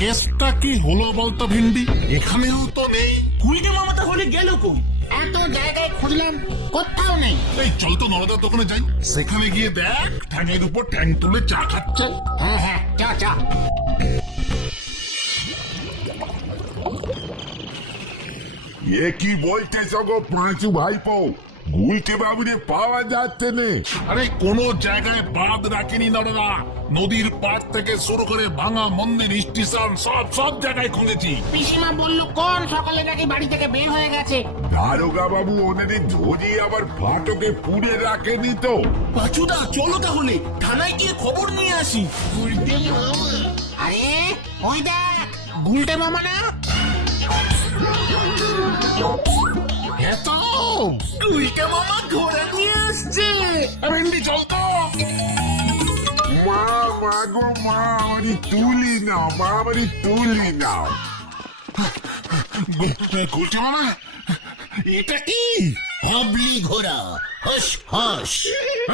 কেসটা কি হলো বলতো ভিন্ডি? এখানেও তো নেই। গুলটে মামা তাহলে গেল কোন? এত জায়গায় খুঁজলাম, কোথাও নেই। এই চল তো নরদার দোকানে যাই, সেখানে গিয়ে দেখ ঠ্যাঙের উপর ঠ্যাং তুলে চা খাচ্ছে। হ্যাঁ হ্যাঁ, চা চা। এ কি বলতেছ গো পাঁচু ভাইপো? গুলটে বাবুরে পাওয়া যাচ্ছে না। আরে কোনো জায়গায় বাদ রাখেনি নরদা। নদীর পাড় থেকে শুরু করে ভাঙা মন্দির, স্টেশন, সব জায়গায় খুঁজেছি। পিসিমা বললো কোন সকালে নাকি বাড়ি থেকে বের হয়ে গেছে। দারোগা বাবু ওনাদের ধরিয়ে আবার ফাটকে পুড়ে রাখেনি তো? পাঁচুদা চলো তাহলে থানায় গিয়ে খবর নিয়ে আসি। আরে ওই দেখ, গুলটে মামা না? এত গুলটে মামা ঘোড়া নিয়ে আসছে। ভিন্ডি চল তো। মা মা গো মা, আমারই তুলি নাও মা, আমারই তুলি নাও। গুলটে মামা, এটা কি? হাবলি ঘোড়া, হস হস।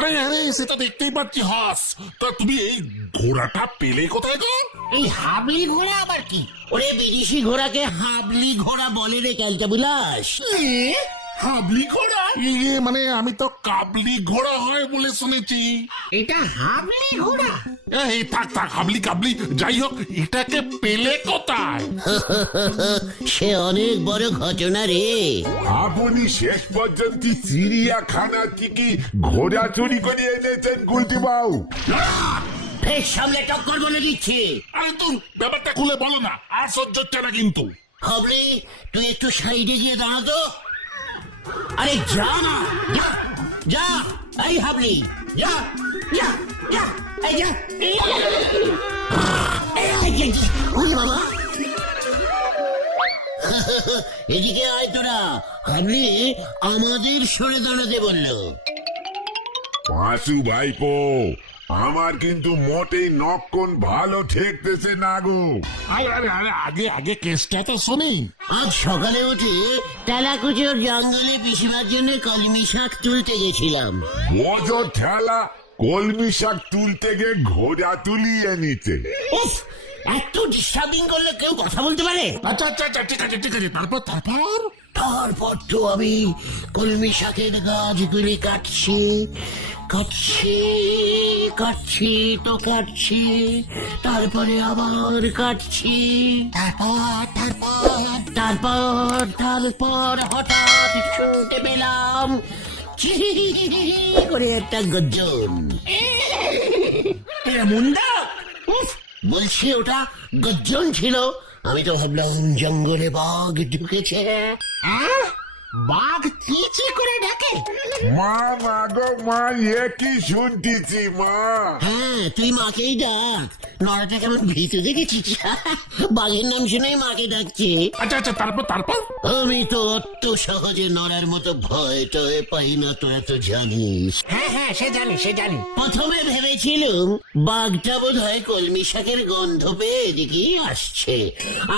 আরে সেটা দেখতেই পাচ্ছি হাস। তা তুমি এই ঘোড়াটা পেলে কোথায় গো? এই হাবলি ঘোড়া আবার কি? ওরে বিদেশি ঘোড়াকে হাবলি ঘোড়া বলে রে ক্যালটা বিলাস। হাবলি ঘোড়া? ইয়ে মানে আমি তো কাবলি ঘোড়া হয় বলে শুনেছি। এটা হাবলি ঘোড়া? এই থাক হাবলি কাবলি যাই হোক, এটাকে পেলে কোথায়? সে অনেক বড় ঘটনা রে। আপনি শেষ পর্যন্ত চিড়িয়াখানা থেকে ঘোড়া চুরি করে এনেছেন গুলটে বাবু? ফের সামনে টক্কর বলে দিচ্ছি। আরে তুই ব্যাপারটা খুলে বলো না, আর সহ্য হচ্ছে না কিন্তু। হাবলি তুই একটু সাইডে গিয়ে দাঁড়া তো। আরে যা না, যা যা। এই হাবলি যা যা যা, এই যা। ওরে বাবা, এদিকে আয় তোরা। হাবলি আমাদের সরে দাঁড়াতে বললো। পাঁচু ভাইপো, আমার কিন্তু মোটেই নক্ষণ ভালো ঠেকতেছে না গো। আগে কেসটা তো শুনি। আজ সকালে উঠে তেলাকুচোর জঙ্গলে পিসিবার জন্য কলমি শাক তুলতে গেছিলাম। মজো ঠেলা, কলমি শাক তুলতে গিয়ে ঘোড়া তুলিয়ে নিতে। উফ, এত ডিস্টার্বিং করলে কেউ কথা বলতে পারে? আচ্ছা ঠিক আছে তারপর তারপর তো আমি কলমি শাকের গাছগুলি কাটছি কাটছি, তারপরে আবার কাটছি। তারপর হঠাৎ শুনতে পেলাম চি করে একটা গর্জন। মুন্ডা, বলছি ওটা গর্জন ছিল। আমি তো ভাবলাম জঙ্গলে বাঘ ঢুকেছে। বাঘ চিচি করে ডাকে? মা মা গো মা, এ কি শুনতেছি মা? হ্যাঁ, তুই মাকেই ডাক। নড়াটা কেমন ভীতু দেখেছিস? বাঘের নাম শুনে মাকে ডাকছে। আচ্ছা তারপর আমি তো অত সহজে নড়ার মতো ভয় টয় পাই না, তোরা তো জানিস। হ্যাঁ হ্যাঁ, সে জানি। প্রথমে ভেবেছিলাম বাঘটা বোধ হয় কলমি শাকের গন্ধ পেয়ে এদিকেই আসছে।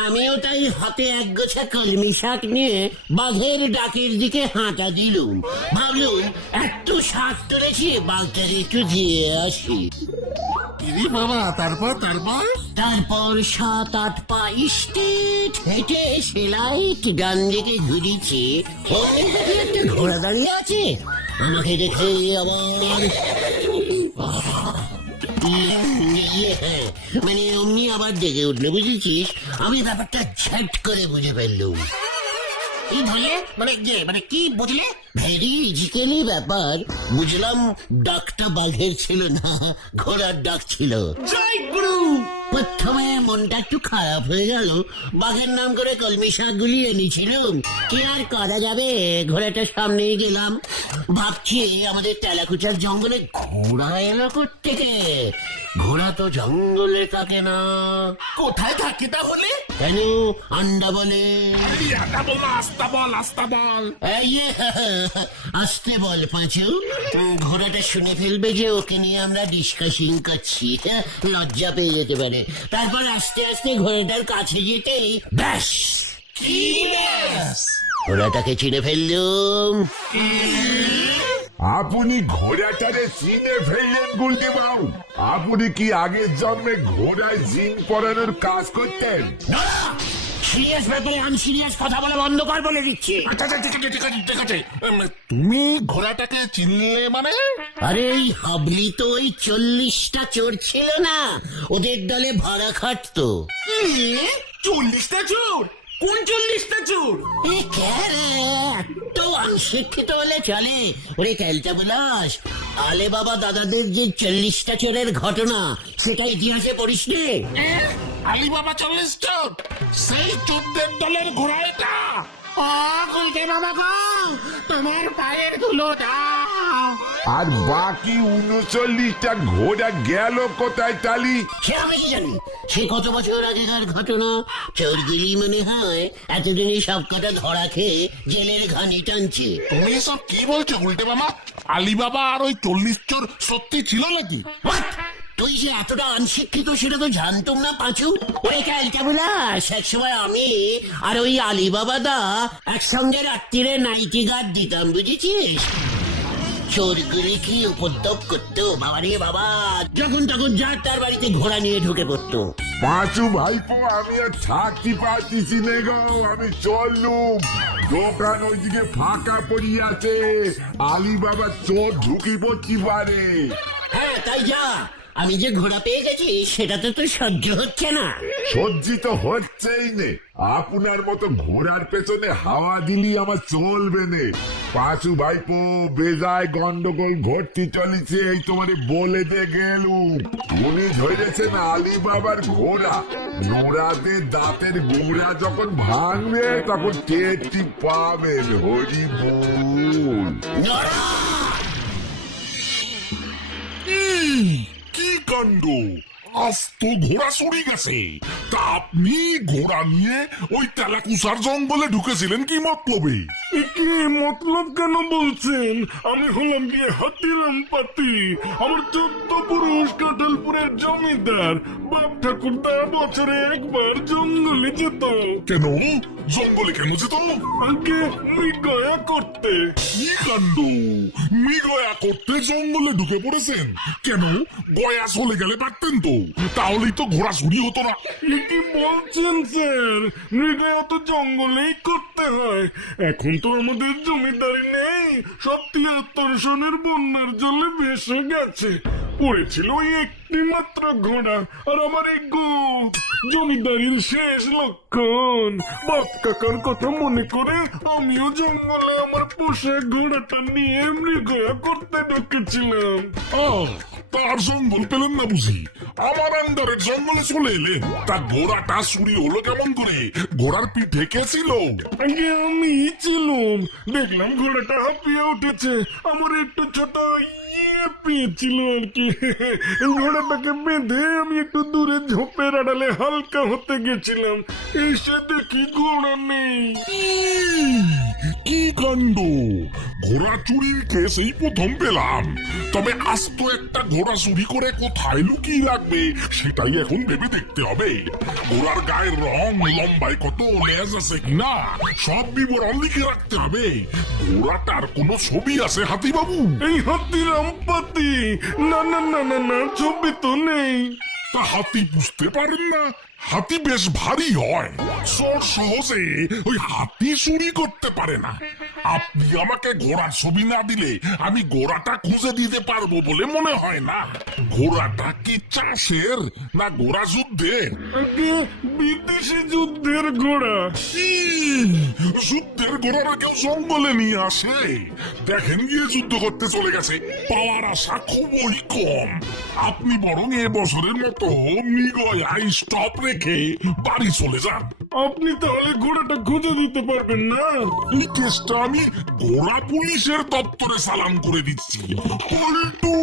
আমিও তাই হাতে এক গোছা কলমি শাক নিয়ে বাঘের ডাকের দিকে হাঁটা দিলুম। ভাবলুম একটু শাক তুলেছি, বাঘটাকে একটু দিয়ে আসি। বাবা তারপর 7-8 পা স্ট্রিট হেঁটে সেলাই ডান দিকে ঘুরিয়েছি। ওই দিকে একটা ঘোড়া দাঁড়িয়ে আছে। আমাকে দেখে আমার মানে অমনি আবার জেগে উঠলো, বুঝেছিস? আমি ব্যাপারটা ঝট করে বুঝে ফেললুম। কি ধরলে? মানে কি বুঝলে? ভেরি ইজিক্যালি ব্যাপার। বুঝলাম ডাকটা বাঘের ছিল না, ঘোড়ার ডাক ছিল। জয় গুরু। প্রথমে মনটা একটু খারাপ হয়ে গেল, বাঘের নাম করে কলমি শাকগুলি এনেছিলাম, কি আর করা যাবে, ঘোড়াটার সামনেই গেলাম। ভাবছি আমাদের তেলাকুচার জঙ্গলে ঘোড়া এলো কোত্থেকে? ঘোড়া তো জঙ্গলে থাকে না। কোথায় থাকে তাহলে? কেন আন্ডা বলে? এই একটা বল না, আস্তা বল, আস্তা বল। ইয়ে, আসতে বল পাঁচু। ঘোড়াটা শুনে ফেলবে যে ওকে নিয়ে আমরা ডিসকাশিং করছি, লজ্জা পেয়ে যেতে পারে। তারপর আস্তে আস্তে ঘোড়াটার কাছে যেতেই ব্যাস, কি ব্যাস? ঘোড়াটাকে চিনে ফেললুম। আপনি ঘোড়াটারে চিনে ফেললেন গুলটি বাবু? আপনি কি আগের জন্মে ঘোড়ায় জিন পরানোর কাজ করতেন? সিরিয়াস ব্যাপারে আনসিরিয়াস কথা বলে বন্ধ কর বলে দিচ্ছি। আচ্ছা আচ্ছা, ঠিক আছে ঠিক আছে ঠিক আছে। তুমি ঘোড়াটাকে চিনলে মানে? আরে এই হাবলি তো ওই 40টা চোর ছিল না, ওদের দলে ভাড়া খাটতো। 40টা চোর? কোন 40টা চোর? এ ক্যারে, এত অনশিক্ষিত হলে চলে? ওরে ক্যালটা বলাস, আলে বাবা দাদাদের যে 40টা চোরের ঘটনা, সেটা ইতিহাসে পড়িস নে? আলিবাবা 40 চোর, সেই চোরদের দলের ঘোড়া এটা। ও গুলটে মামা গো, তোমার পায়ের ধুলো দাও। আর বাকি 39টা ঘোড়া গেল কোথায় তালি? সে আমি কি জানি, সে কত বছর আগেকার ঘটনা। চোরগুলি মনে হয় এতদিনই সব কটা ধরা খেয়ে জেলের ঘানি টানছে। তুমি সব কি বলছো উল্টে মামা? আলিবাবা আর ওই 40 চোর সত্যি ছিল নাকি? What? তুই যে এতটা অনশিক্ষিত সেটা তো জানতাম না পাঁচু। ওই ক্যালটা বলাস, এক সময় আমি আর ওই আলিবাবা দা একসঙ্গে রাত্রিরে নাইটি গার্ড দিতাম, বুঝেছিস? চোরগুলি কি উপদ্রব করতো বাবা রে বাবা, যখন তখন যার তার বাড়িতে ঘোড়া নিয়ে ঢুকে পড়তো। পাঁচু ভাইপো, আমি আর থাকতে পারতেছি নে গো, আমি চললুম। দোকান ওইদিকে ফাঁকা পড়িয়াছে, আলিবাবা চোর ঢুকি পড়তে পারে। হ্যাঁ তাই যা, আমি যে ঘোড়া পেয়ে গেছি সেটা তো তোর সহ্য হচ্ছে না। সজ্জিত হচ্ছেই নে, আপনার মতো ঘোড়ার পেছনে হাওয়া দিলি আমার চলবে নে। পাঁচু ভাইপো, বেজায় গন্ডগোল ঘটতে চলেছে, এই তোমারে বলে দে গেলুম। উনি ধরেছেন আলী বাবার ঘোড়া, নোড়াতে দাঁতের গোড়া যখন ভাঙবে তখন টেরটি পাবেন। হরি বল। নড়া! কি কাণ্ড, আজ তো ঘোড়া চুরি গেছে। তা আপনি ঘোড়া নিয়ে ওই তেলাকুচার জঙ্গলে ঢুকেছিলেন কি মতলবে? কি মতলব কেন বলছেন? আমি হলাম গিয়ে হাতিরাম পাতি। আমার 14 পুরুষ কাঁঠালপুরের জমিদার। বাপ ঠাকুরদা বছরে একবার জঙ্গলে যেত। কেন জঙ্গলে কেন যেত? আগে মৃগয়া করতে। কি কাণ্ড, মৃগয়া করতে জঙ্গলে ঢুকে পড়েছেন? কেন, গয়া চলে গেলে পারতেন তো, তাহলেই তো ঘোড়া চুরি হতো না। এ কি বলছেন স্যার? মৃগয়া তো জঙ্গলেই করতে হয়। এখন তো আমাদের জমিদারি নেই, সব 73 সনের বন্যার জলে ভেসে গেছে। পড়েছিল ওই একটি মাত্র ঘোড়া, আর আমার এই জমিদারির শেষ লক্ষণ। বাপ কাকার কথা মনে করে আমিও জঙ্গলে আমার পোষা ঘোড়াটা নিয়ে মৃগয়া করতে ঢুকেছিলাম। তার জঙ্গল পেলেন না বুঝি, আমার আন্ডারের জঙ্গলে চলে এলে। তা ঘোড়াটা চুরি হলো কেমন করে? ঘোড়ার পিঠে কে ছিল? আগে আমি ছিলাম, দেখলাম ঘোড়াটা হাঁপিয়ে উঠেছে, আমার একটু ছোট পেয়েছিল আর কি। ঘোড়াটাকে বেঁধে আমি একটু দূরে ঝোপের আড়ালে হালকা হতে গেছিলাম, এসে দেখি ঘোড়া নেই। কি কাণ্ড, ঘোড়া চুরির কেস এই প্রথম পেলাম। তবে আজ তো একটা ঘোড়া চুরি করে কোথায় লুকিয়ে রাখবে সেটাই এখন ভেবে দেখতে হবে। ঘোড়ার গায়ের রং, লম্বায় কত, লেজ আছে কিনা, সব বিবরণ লিখে রাখতে হবে। ঘোড়াটার কোনো ছবি আছে হাতিবাবু? এই হাতিরাম পাতি, না না না না না, ছবি তো নেই। তা হাতি বুঝতে পারেন না? হাতি বেশ ভারী হয়, চোর সহজে ওই হাতি চুরি করতে পারে না। আপনি আমাকে ঘোড়ার ছবি না দিলে আমি ঘোড়াটা খুঁজে দিতে পারবো বলে মনে হয় না। ঘোড়াটা কি চাষের না ঘোড়া যুদ্ধের? আগে বিদেশি যুদ্ধের ঘোড়া। যুদ্ধের ঘোড়ারা কেউ জঙ্গলে নিয়ে আসে? দেখেন গিয়ে যুদ্ধ করতে চলে গেছে, পাওয়ার আশা খুবই কম। আপনি বরং এ বছরের মতো মৃগয়ায় স্টপ রেখে বাড়ি চলে যান। আপনি তাহলে ঘোড়াটা খুঁজে দিতে পারবেন না? এই কেসটা আমি ঘোড়া পুলিশের দপ্তরে সালাম করে দিচ্ছি। পল্টু!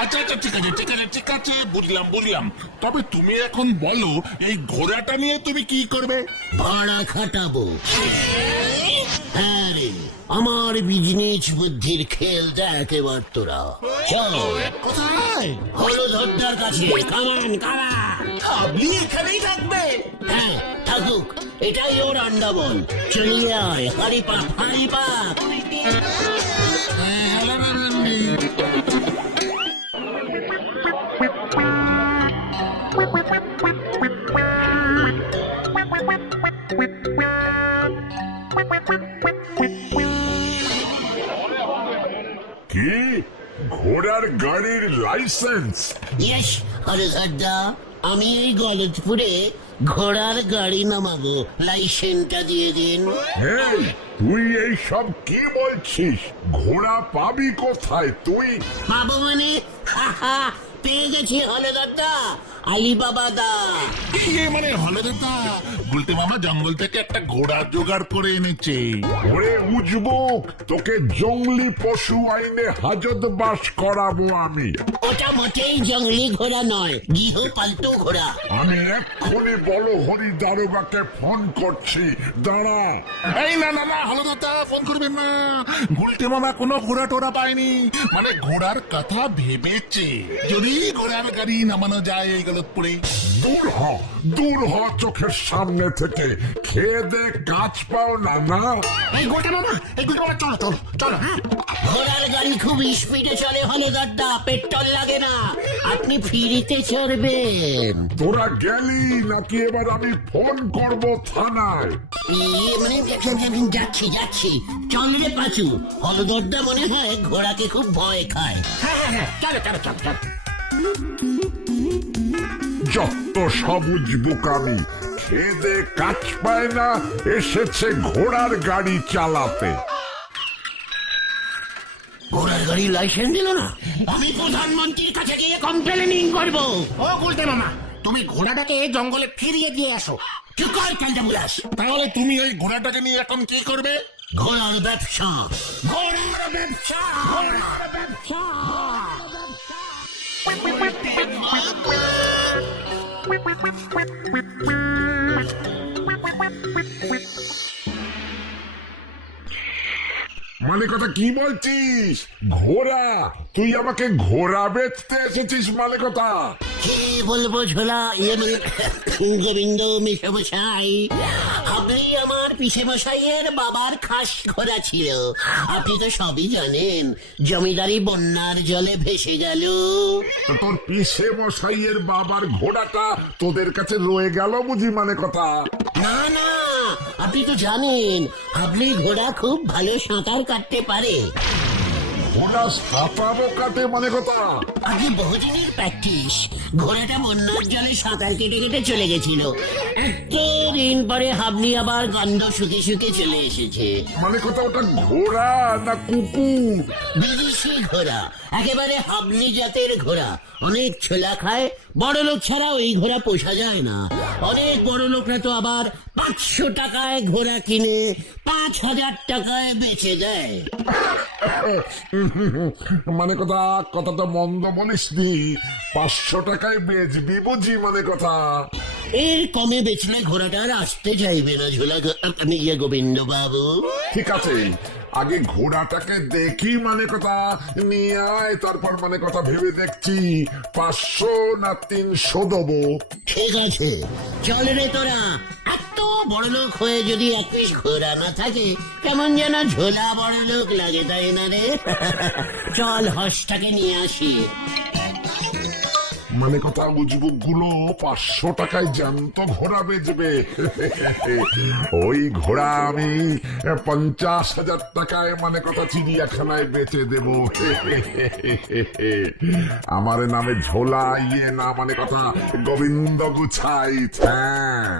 আচ্ছা আচ্ছা, ঠিক আছে ঠিক আছে ঠিক আছে, বুঝলাম। তবে তুমি এখন বলো, এই ঘোড়াটা নিয়ে তুমি কি করবে? ভাড়া খাটাবো। হ্যাঁ রে, আমার বিজনেস বুদ্ধির খেল দেখ এবার তোরা। চল কোথায়? হলধরদার কাছে। কামান কারা? আপনি এখানেই থাকবেন? হ্যাঁ থাকুক, এটাই ওর আন্ডাবল। চলিয়ে আয়, হারি পাক হারি পাক। কি ঘোড়ার গাড়ির লাইসেন্স? ইয়েস হলধরদা, আমি এই গলতপুরে ঘোড়ার গাড়ি নামাবো, লাইসেন্সটা দিয়ে দিন। এই, তুই এই সব কি বলছিস? ঘোড়া পাবি কোথায় তুই? পাবো মানে? হাহা, পেয়ে গেছি হলধরদা, আলিবাবা দা। মানে হলদেদা, গুলতে মামা জঙ্গল থেকে একটা ঘোড়া জোগাড় করে এনেছে। ওরে উজবুক, তোকে জঙ্গলি পশু আইনে হাজতবাস করাবো আমি। ওটা মোটেই জঙ্গলি ঘোড়া নয়, গৃহপালিত ঘোড়া। আমি এক্ষুনি বলহরি দারোগাকে ফোন করছি, দাঁড়া। এই না হলদেদা, ফোন করবেন না। গুলতে মামা কোনো ঘোড়া টোড়া পায়নি, মানে ঘোড়ার কথা ভেবেছে। যদি ঘোড়ার গাড়ি নামানো যায় এই গলতপুরে। দূর হ চোখের সামনে থেকে। খেয়ে দে কাজ পাও না না। এই গোটা মামা, চলো হ্যাঁ। ঘোড়ার গাড়ি খুব স্পিডে চলে হলধরদা, পেট্রোল লাগে না, আপনি ফ্রিতে চড়বেন। তোরা গেলি নাকি এবার আমি ফোন করব থানায়? মানে যাচ্ছি। চল রে পাচু, হলধরদা মনে হয় ঘোড়াকে খুব ভয় খায়। হ্যাঁ, চলো। যত সবুজ বোকামি, খেয়ে দে কাজ পায় না, এসেছে ঘোড়ার গাড়ি চালাতে। ঘোড়ার গাড়ি লাইসেন্স দিল না, আমি প্রধানমন্ত্রীর কাছে গিয়ে কমপ্লেনিং করবো। ও গুলতে মামা, তুমি ঘোড়াটাকে জঙ্গলে ফিরিয়ে দিয়ে আসো। চুপ কর কালটা বুলাস। তাহলে তুমি ওই ঘোড়াটাকে নিয়ে এখন কি করবে? ঘোড়ার ব্যবসা। মানে কথা কি বলছিস? ঘোড়া? তুই আমাকে ঘোড়া বেচতে এসেছিস মানে কথা? কি বলবো ঝোলা, গোবিন্দ মিশমশাই, আপনি আমার পিসেমশাইয়ের বাবার খাস ঘোড়া ছিল। আপনি তো সবই জানেন, জমিদারি বন্যার জলে ভেসে গেল। তো তোর পিসে মশাইয়ের বাবার ঘোড়াটা তোদের কাছে রয়ে গেল বুঝি মানে কথা? না, আপনি তো জানেন আপনি ঘোড়া খুব ভালো সাঁতার কাটতে পারে। ঘোড়া সাঁতারও কাটে মানে কথা? আগে বহুদিনের প্র্যাকটিস। ঘোড়াটা বন্যার জলে সাঁতার কেটে চলে গেছিল, এতদিন পরে হাবলি আবার গন্ধ শুকে চলে এসেছে। মানে কথা ওটা ঘোড়া না কুকুর? বিদেশি ঘোড়া, একেবারে হাবলি জাতের ঘোড়া। অনেক ছোলা খায়, বড় লোক ছাড়া ওই ঘোড়া পোষা যায় না। অনেক বড় লোকরা তো আবার 500 টাকায় ঘোড়া কিনে 5000 টাকায় বেচে দেয়। মানে কথা তো মন্দ বলিসনি। 500 টাকায় বেচবি বুঝি মানে কথা? এর কমে বেচলে ঘোড়াটা আর আসতে চাইবে না ঝোলা গোবিন্দ বাবু। ঠিক আছে, আগে ঘোড়াটাকে দেখি মানে কথা, নিয়ে আয়, তারপর মানে কথা ভেবে দেখছি 500 না 300 দেবো। ঠিক আছে, চল রে তোরা। এত বড় লোক হয়ে যদি এক পিস ঘোড়া না থাকে, কেমন যেন ঝোলা বড় লোক লাগে, তাই না রে? চল হর্সটাকে নিয়ে আসি। মানে কথা উজবুক গুলো 500 টাকায় জ্যান্ত ঘোড়া বেচবে। ওই ঘোড়া আমি 50,000 টাকায় মানে কথা চিড়িয়াখানায় বেচে দেব। আমার নামে ঝোলা ইয়ে না মানে কথা গোবিন্দ গুছাই। হ্যাঁ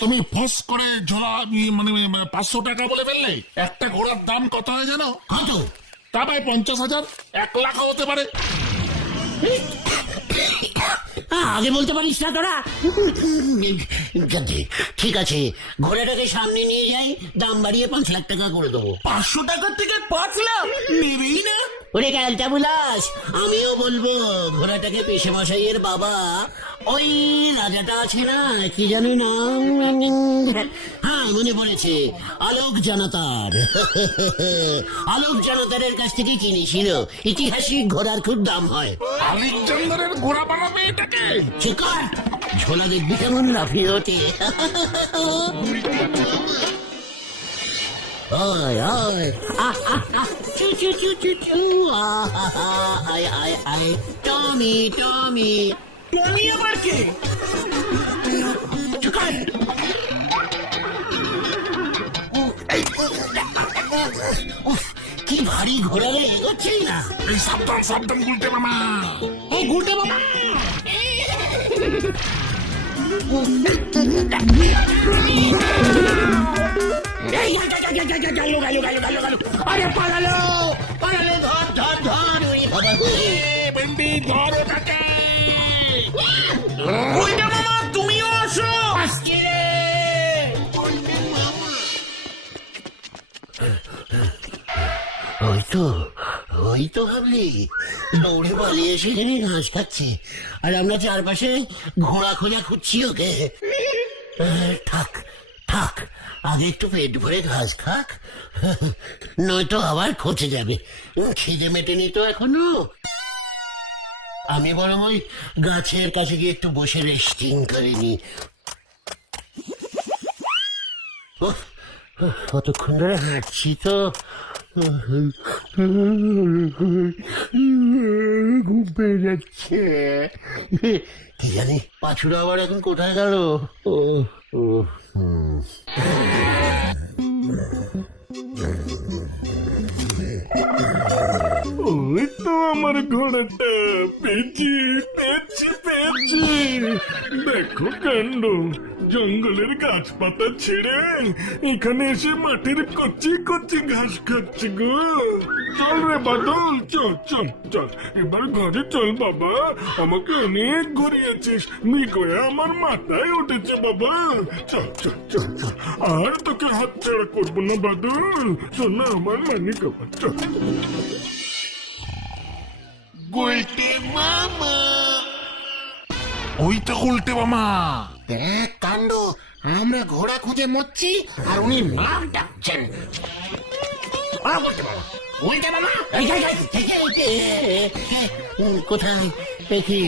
তুমি ফস করে ঝোলা মানে 500 টাকা বলে ফেললে। একটা ঘোড়ার দাম কত হয় জানো? কত? তা ভাই 50,000, 1 লাখ হতে পারে। আগে বলতে পারিস না তোরা? ঠিক আছে, ঘোড়াটাকে সামনে নিয়ে যাই, দাম বাড়িয়ে 5 লাখ টাকা করে দেবো। 500 টাকার থেকে 5 লাখ নেবেই না। ওরে ক্যালটা বুলাস, আমিও বলবো ঘোড়াটাকে পেশে মশাইয়ের বাবা ওই রাজাটা আছে না, কি জানি নাম, হ্যাঁ মনে পড়েছে, আলোক জানাতার। আলোক জানাতারের কাছ থেকে কিনেছিল। ঐতিহাসিক ঘোড়ার খুব দাম হয়। আলেকজান্ডারের ঘোড়া বানাবে এটাকে? শিকার ঝোলা দেখবি কেমন লাফিয়ে ওঠে। আয় আয় আহ আহ আহ চু চু চু চু চু আয় আয় আয় টমি টমি টনি আবার কে? চুকার কি ভারী ঘোড়া রে, এগোচ্ছেই না। এই সাবধান সাবধান গুলটে মামা। এই গুলটে মামা, গেল গেল গেল গেল গেল, আরে পালালো পালালো, ধর ধর ধর, ওরে বাবা গো। বেন্ডি ধর ওটাকে। গুলটে মামা তুমিও আসো। আসছি রে। ওই তো ভাবলি, দৌড়ে পালিয়ে সেখানে ঘাস খাচ্ছে, আর আমরা চারপাশে ঘোড়া খোঁজা খুঁজছি ওকে। থাক থাক, আগে একটু পেট ভরে ঘাস খাক, নয়তো আবার খচে যাবে। খিদে মেটেনি তো এখনো। আমি বরং ওই গাছের কাছে গিয়ে একটু বসে রেস্টিং করে নি। কতক্ষণ ধরে হাঁটছি তো, ঘুম পেয়ে যাচ্ছে। কি জানি পাছুরা আবার এখন কোথায় গেল? ওই তো আমার ঘোড়াটা, পেয়েছি পেয়েছি পেয়েছি। দেখো কাণ্ড, জঙ্গলের গাছপাতা ছেড়ে এখানে এসে মাটির কচি কচি ঘাস খাচ্ছি গো। চল রে বাদল, চল চল চল, এবার ঘরে চল বাবা। আমাকে অনেক ঘুরিয়েছিস, মৃগয়া আমার মাথায় উঠেছে বাবা। চল চল চল চল, আর তোকে হাত ছাড়া করবো না বাদল। চল না আমার মানিক আবার, চল। গুলটে মামা, ওই তো গুলটে মামা। দেখ কাণ্ড, আমরা ঘোড়া খুঁজে মরছি আর উনি নাম ডাকছেন। গুলটে মামা, কোথায় দেখি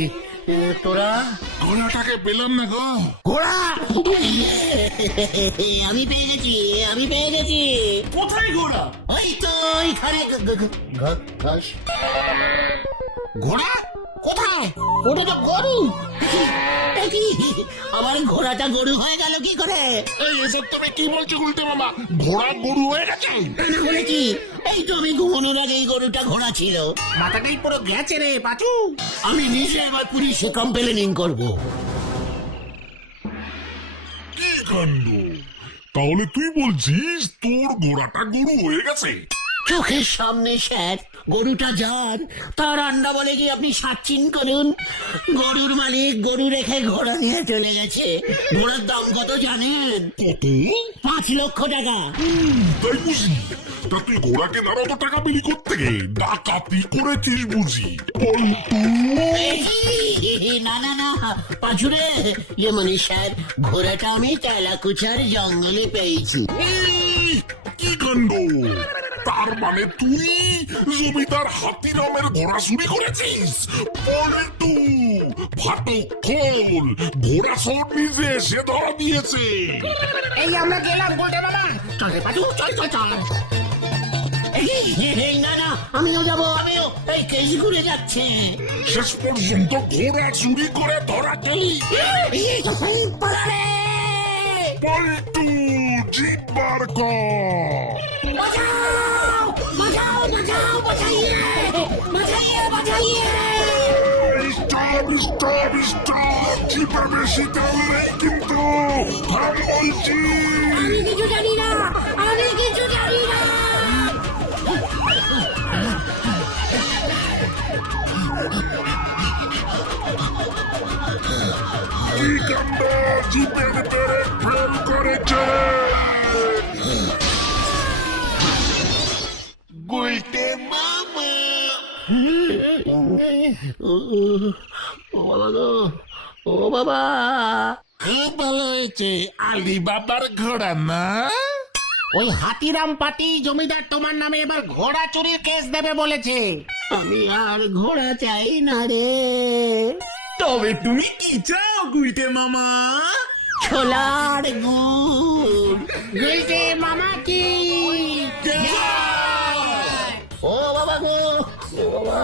তোরা? ঘোড়াটাকে পেলাম না গো। ঘোড়া আমি পেয়ে গেছি, আমি পেয়ে গেছি। কোথায় ঘোড়া? ওই তো ওইখানে ঘাস। ঘোড়া কোথায়? ওটা তো গরু। আমার ঘোড়াটা গরু হয়ে গেল কি করে? এই এসব তুমি কি বলছো গুলটে মামা? ঘোড়া গরু হয়ে গেছে? না বলেছি, এই তো আমি ঘুমানোর আগে এই গরুটা ঘোড়া ছিল। মাথাটাই পুরো গেছে রে পাচু। আমি নিজে এবার পুলিশে কমপ্লেনিং করবো। কি কাণ্ড! তাহলে তুই বলছিস তোর ঘোড়াটা গরু হয়ে গেছে? চোখের সামনে স্যার, গরুটা যার, তার আন্ডা বলে কি আপনি সাচ্চিন করুন। গরুর মালিক গরু রেখে ঘোড়া নিয়ে চলে গেছে। ঘোড়ার দাম কত জানেন? কত? 5 লক্ষ টাকা। তাই বুঝি? তা তুই ঘোড়া কেনার অত টাকা বিলি করতে গিয়ে ডাকাতি করেছিস বুঝি? পল্টু! না না না পাঁচুরে, ইয়ে মানে স্যার, ঘোড়াটা আমি তেলাকুচার জঙ্গলে পেয়েছি। কি কাণ্ড! তার মানে তুই জমিদার হাতিরামের ঘোড়া চুরি করেছিস? পল্টু, ফাটক খোল, ঘোড়া সব নিজে এসে ধরা দিয়েছে। এই আমরা গেলাম গুলটে মামা। চল রে পাচু, চল চল চল। না না, আমিও যাব, আমিও। এই কেস ঘুরে যাচ্ছে। শেষ পর্যন্ত ঘোড়া চুরি করে ধরাতেই পালারে! পল্টু জিতবার কর। বাঁচাও! বাঁচাও! বাঁচাও! বাঁচাইয়ে! বাঁচাইয়ে! বাঁচাইয়ে! স্টপ স্টপ স্টপ, জিপে বেশি তেল নেই কিন্তু, থাম বলছি। আমি কিছু জানি না, আমি কিছু জানি না। কি কাণ্ড, জিপের ব্রেক ফেল করেছে। গুলটে মামা। ও বাবা গো, ও বাবা! খুব ভালো হয়েছে, আলী বাবার ঘোড়া না? ওই হাতিরাম পাটি জমিদার তোমার নামে এবার ঘোড়া চুরির কেস দেবে বলেছে। আমি আর ঘোড়া চাই না রে। তবে তুমি কি চাও গুলটে মামা? ছোলার গুড়। বলতে মামা কি ও বাবা গো, ও বাবা!